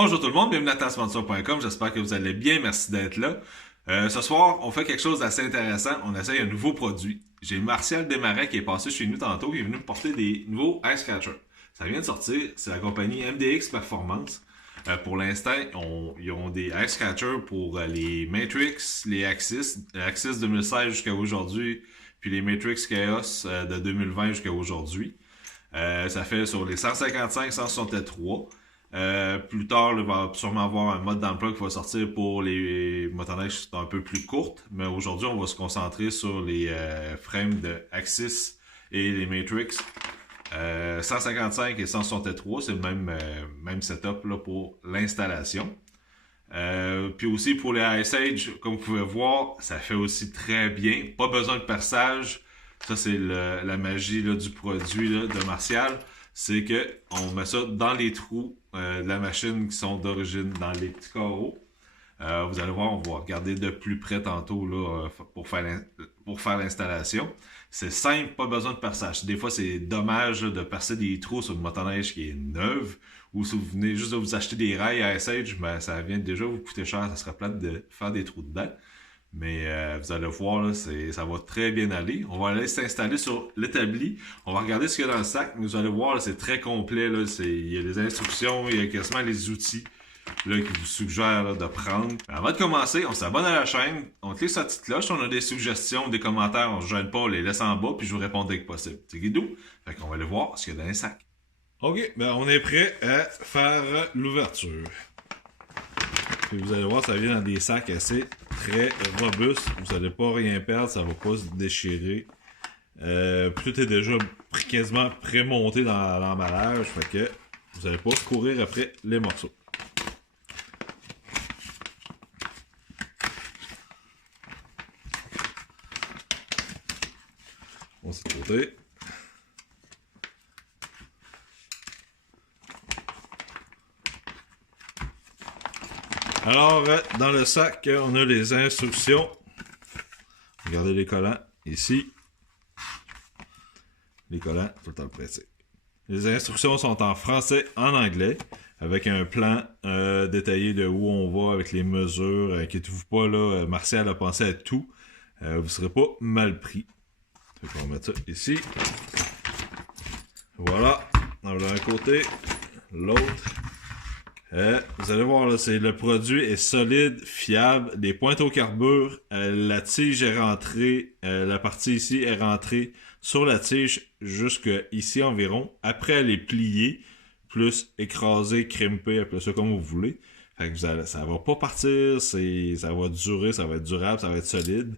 Bonjour tout le monde, bienvenue à tasponsor.com, j'espère que vous allez bien, merci d'être là. Ce soir, on fait quelque chose d'assez intéressant, on essaye un nouveau produit. J'ai Martial Desmarais qui est passé chez nous tantôt, qui est venu me porter des nouveaux ice catchers. Ça vient de sortir, c'est la compagnie MDX Performance. Pour l'instant, ils ont des ice catchers pour les Matrix, les Axis 2016 jusqu'à aujourd'hui, puis les Matrix Chaos de 2020 jusqu'à aujourd'hui. Ça fait sur les 155, 163. Plus tard, il va sûrement avoir un mode d'emploi qui va sortir pour les motoneiges un peu plus courtes, mais aujourd'hui, on va se concentrer sur les frames de Axis et les Matrix 155 et 163. C'est le même setup là, pour l'installation. Puis aussi pour les Ice Age, comme vous pouvez voir, ça fait aussi très bien. Pas besoin de perçage. Ça, c'est la magie là, du produit là, de Martial. C'est que on met ça dans les trous de la machine qui sont d'origine dans les petits carreaux. Vous allez voir, on va regarder de plus près tantôt là, pour faire l'installation. C'est simple, pas besoin de perçage. Des fois, c'est dommage là, de percer des trous sur une motoneige qui est neuve. Ou si vous venez juste de vous acheter des rails à Ice ben, ça vient déjà vous coûter cher. Ça serait plate de faire des trous dedans. Mais vous allez voir, là, ça va très bien aller. On va aller s'installer sur l'établi. On va regarder ce qu'il y a dans le sac. Mais vous allez voir, là, c'est très complet. Là. Il y a les instructions, il y a quasiment les outils là, qui vous suggèrent là, de prendre. Avant de commencer, on s'abonne à la chaîne. On clique sur la petite cloche. On a des suggestions, des commentaires. On ne se gêne pas. On les laisse en bas. Puis je vous réponds dès que possible. C'est guidou. Fait qu'on va aller voir ce qu'il y a dans le sac. Ok, ben on est prêt à faire l'ouverture. Puis vous allez voir, ça vient dans des sacs assez très robustes. Vous n'allez pas rien perdre, ça va pas se déchirer. Tout est déjà quasiment prémonté dans l'emballage, fait que vous n'allez pas courir après les morceaux. On s'est de côté. Alors, dans le sac, on a les instructions. Regardez les collants ici. Les collants, tout le temps pressé. Les instructions sont en français, en anglais, avec un plan détaillé de où on va avec les mesures. Inquiétez-vous pas, là, Martial a pensé à tout. Vous ne serez pas mal pris. On va mettre ça ici. Voilà. On va d'un côté, l'autre. Vous allez voir, là, le produit est solide, fiable, des pointes au carbure, la tige est rentrée, la partie ici est rentrée sur la tige jusque ici environ. Après, elle est pliée, plus écrasée, crimpée, appelez ça comme vous voulez. Fait que ça va pas partir, ça va durer, ça va être durable, ça va être solide.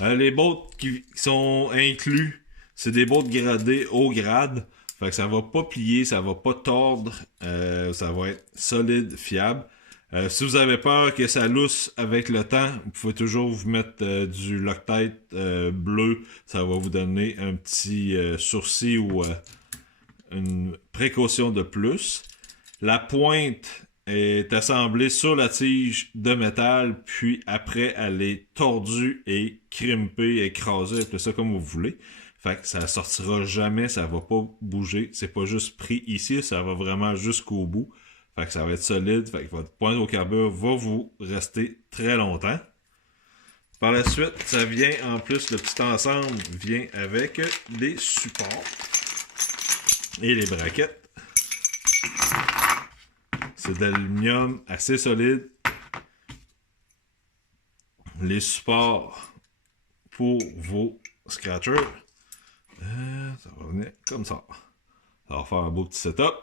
Les bottes qui sont inclus, c'est des bottes gradées haut grade. Fait que ça va pas plier, ça va pas tordre, ça va être solide, fiable. Si vous avez peur que ça lousse avec le temps, vous pouvez toujours vous mettre du Loctite bleu. Ça va vous donner un petit sursis ou une précaution de plus. La pointe est assemblée sur la tige de métal, puis après elle est tordue et crimpée, écrasée, appelez ça comme vous voulez. Fait que ça sortira jamais, ça va pas bouger. C'est pas juste pris ici, ça va vraiment jusqu'au bout. Fait que ça va être solide. Fait que votre pointe au carbure va vous rester très longtemps. Par la suite, ça vient en plus, le petit ensemble vient avec des supports et les braquettes. C'est d'aluminium assez solide. Les supports pour vos scratchers. Ça va venir comme ça. Ça va faire un beau petit setup.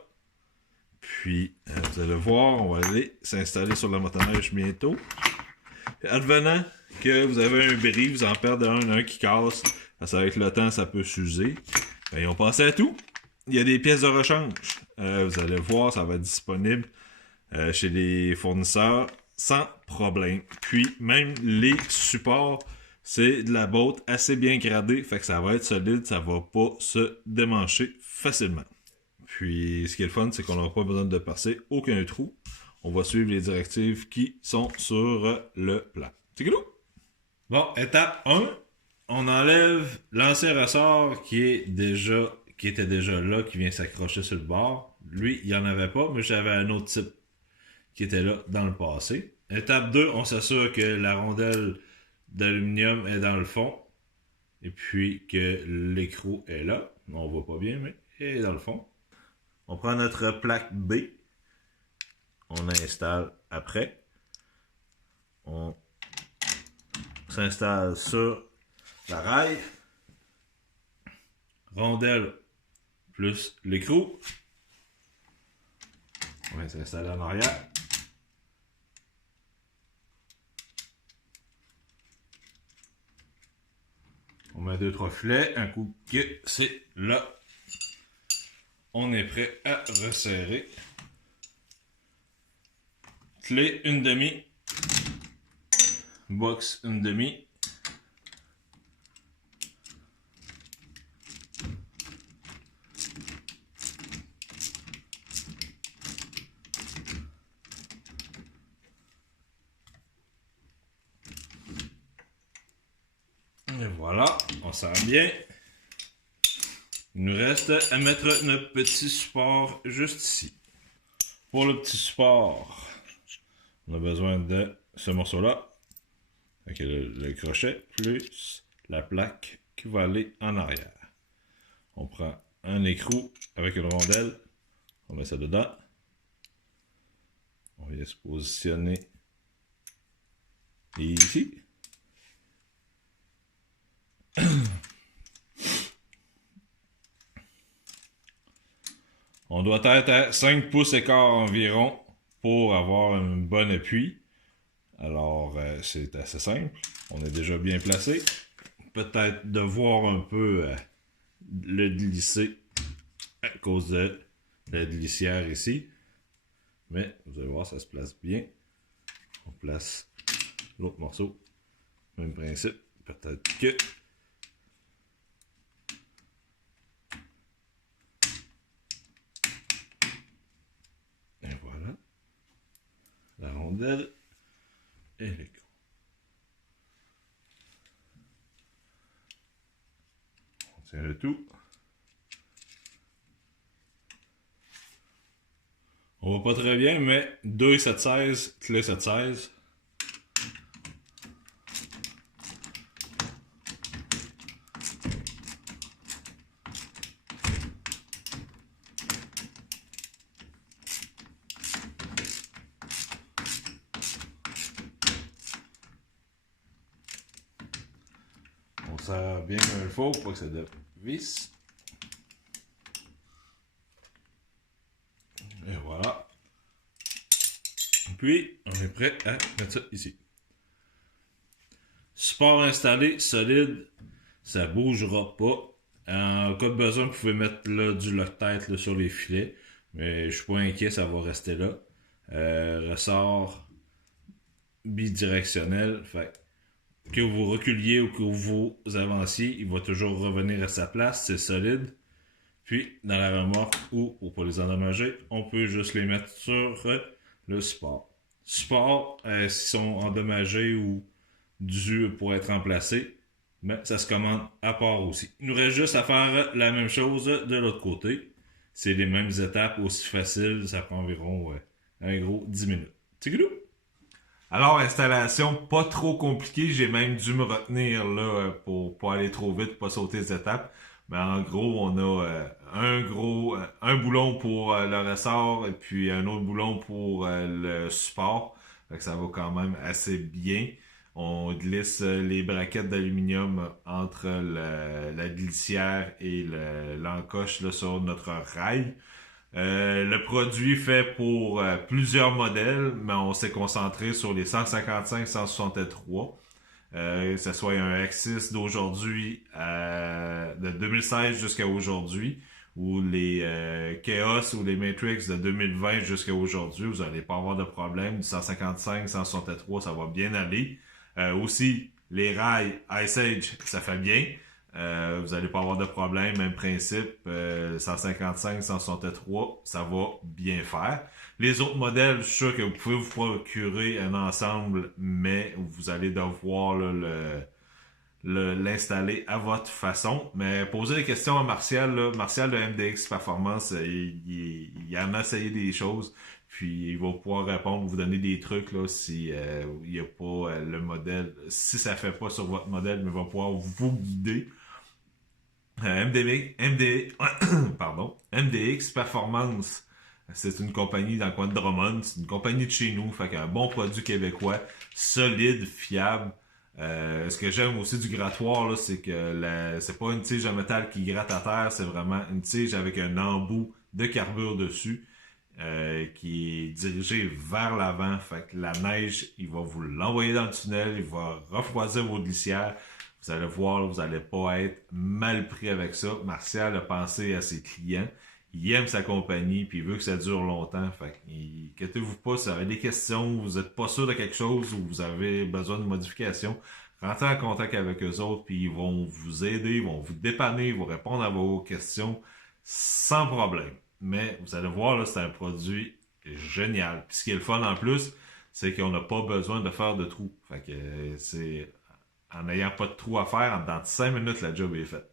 Puis, vous allez voir, on va aller s'installer sur la motoneige bientôt. Advenant que vous avez un bris, vous en perdez un qui casse, parce qu'avec le temps, ça peut s'user. Ben, ils ont pensé à tout. Il y a des pièces de rechange. Vous allez voir, ça va être disponible chez les fournisseurs sans problème. Puis, même les supports, c'est de la botte assez bien gradée, fait que ça va être solide, ça va pas se démancher facilement. Puis, ce qui est le fun, c'est qu'on n'aura pas besoin de percer aucun trou. On va suivre les directives qui sont sur le plan. C'est cool? Bon, étape 1, on enlève l'ancien ressort qui était déjà là, qui vient s'accrocher sur le bord. Lui, il n'y en avait pas, mais j'avais un autre type qui était là dans le passé. Étape 2, on s'assure que la rondelle d'aluminium est dans le fond et puis que l'écrou est là. On voit pas bien, mais elle est dans le fond. On prend notre plaque B. On installe après. On s'installe sur la rail. Rondelle plus l'écrou. On va s'installer en arrière. On met 2-3 filets. Un coup que c'est là. On est prêt à resserrer. Clé 1/2. Box 1/2. Et voilà, on serre bien. Il nous reste à mettre notre petit support juste ici. Pour le petit support, on a besoin de ce morceau-là, avec le crochet, plus la plaque qui va aller en arrière. On prend un écrou avec une rondelle, on met ça dedans. On vient se positionner ici. On doit être à 5 pouces écart environ pour avoir un bon appui. Alors, c'est assez simple. On est déjà bien placé. Peut-être de voir un peu le glisser à cause de la glissière ici. Mais vous allez voir, ça se place bien. On place l'autre morceau. Même principe. Peut-être que... Et voilà. La rondelle et l'écrou. On tient le tout. On voit pas très bien, mais 2 7/16, clé 7/16. On serre bien comme il faut pour pas que ça dévisse. Et voilà. Puis, on est prêt à mettre ça ici. Support installé, solide, ça bougera pas. En cas de besoin, vous pouvez mettre là, du Loctite là, sur les filets, mais je suis pas inquiet, ça va rester là. Ressort bidirectionnel, fait que vous reculiez ou que vous avanciez, il va toujours revenir à sa place, c'est solide. Puis, dans la remorque ou pour pas les endommager, on peut juste les mettre sur le support. Support, s'ils sont endommagés ou dus pour être remplacés, mais ça se commande à part aussi. Il nous reste juste à faire la même chose de l'autre côté. C'est les mêmes étapes, aussi faciles, ça prend environ un gros 10 minutes. Tigidou! Alors, installation pas trop compliquée. J'ai même dû me retenir là pour pas aller trop vite, pas sauter les étapes. Mais en gros, on a un boulon pour le ressort et puis un autre boulon pour le support. Fait que ça va quand même assez bien. On glisse les braquettes d'aluminium entre la glissière et l'encoche là, sur notre rail. Le produit fait pour plusieurs modèles, mais on s'est concentré sur les 155-163. Que ce soit un Axis d'aujourd'hui, de 2016 jusqu'à aujourd'hui, ou les Chaos ou les Matrix de 2020 jusqu'à aujourd'hui, vous n'allez pas avoir de problème. Du 155, 163, ça va bien aller. Aussi, les rails Ice Age, ça fait bien. Vous n'allez pas avoir de problème, même principe. 155, 163, ça va bien faire. Les autres modèles, je suis sûr que vous pouvez vous procurer un ensemble, mais vous allez devoir l'installer à votre façon. Mais posez des questions à Martial. Martial de MDX Performance, il en a essayé des choses. Puis il va pouvoir répondre, vous donner des trucs là si il n'y a pas le modèle, si ça fait pas sur votre modèle, mais il va pouvoir vous guider. MDX Performance, c'est une compagnie dans le coin de Drummond, c'est une compagnie de chez nous, fait qu'un bon produit québécois, solide, fiable. Ce que j'aime aussi du grattoir, là, c'est que c'est pas une tige en métal qui gratte à terre, c'est vraiment une tige avec un embout de carbure dessus qui est dirigé vers l'avant. Fait que la neige, il va vous l'envoyer dans le tunnel, il va refroidir vos glissières. Vous allez voir, là, vous n'allez pas être mal pris avec ça. Martial a pensé à ses clients. Il aime sa compagnie, puis il veut que ça dure longtemps. Fait inquiétez-vous pas, si vous avez des questions, vous n'êtes pas sûr de quelque chose ou vous avez besoin de modification, rentrez en contact avec eux autres, puis ils vont vous aider, ils vont vous dépanner, ils vont répondre à vos questions sans problème. Mais vous allez voir, là, c'est un produit génial. Puis ce qui est le fun en plus, c'est qu'on n'a pas besoin de faire de trous. Fait que c'est en n'ayant pas de trous à faire, dans 5 minutes, la job est faite.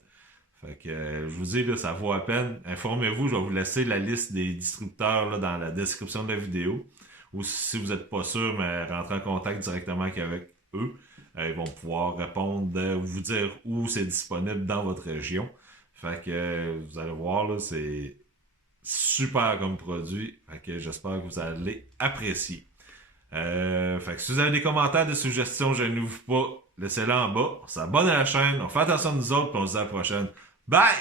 Fait que je vous dis, là, ça vaut à peine. Informez-vous, je vais vous laisser la liste des distributeurs là, dans la description de la vidéo. Ou si vous n'êtes pas sûr, mais rentrez en contact directement avec eux. Ils vont pouvoir répondre, vous dire où c'est disponible dans votre région. Fait que vous allez voir, là, c'est super comme produit. Fait que j'espère que vous allez apprécier. Fait que si vous avez des commentaires, des suggestions, je ne vous pas, laissez-les en bas. On s'abonne à la chaîne, on fait attention à nous autres, puis on se dit à la prochaine. Bye!